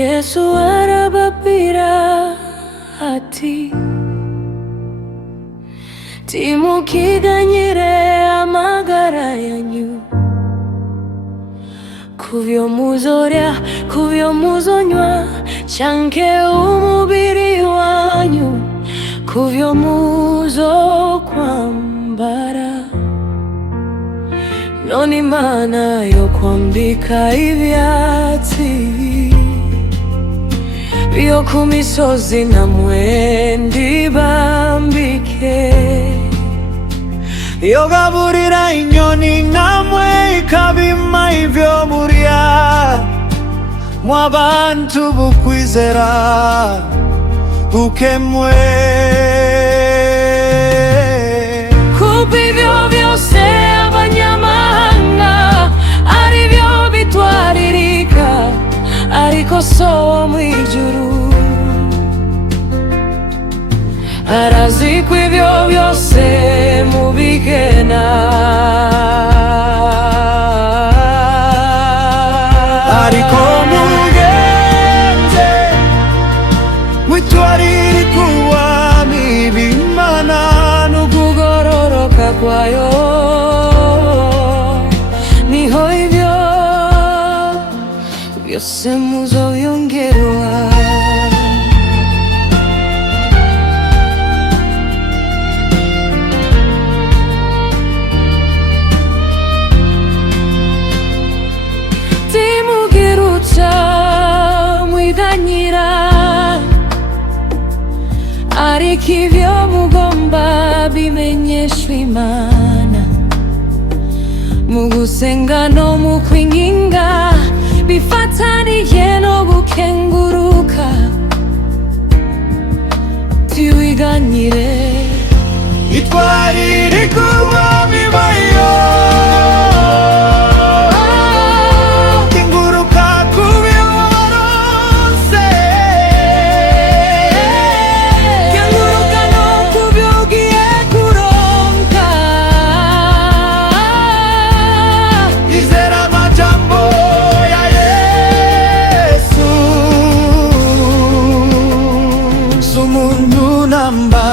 Yesu arababwira ati timukiganyire amagara yanyu kuvyo muzorya kuvyo muzonywa canke umubiri wanyu kuvyo muzokwambara. None Imana yokwambika ivyatsi vyo ku misozi namwe ndibambike, yogaburira inyoni namwe ikabima ivyo murya, mw'abantu bukwizera bukemwe. Kubw'ivyo vyose abanyamahanga arivyo bitwaririka, ariko So wo mw'ijuru arazi ko ivyo vyose mubigena. Ariko mugende mwitwarire uwami b'Imana n'ukugororoka kwayo, niho ivyo vyose muzovyongerwa. Mwiganyira ariko ivyo mugomba bimenyeshwa Imana, mu gusenga no mu kwinginga bifataniye no gukenguruka. Tiwiganyire itwarire kuwami bayo, umuntu namba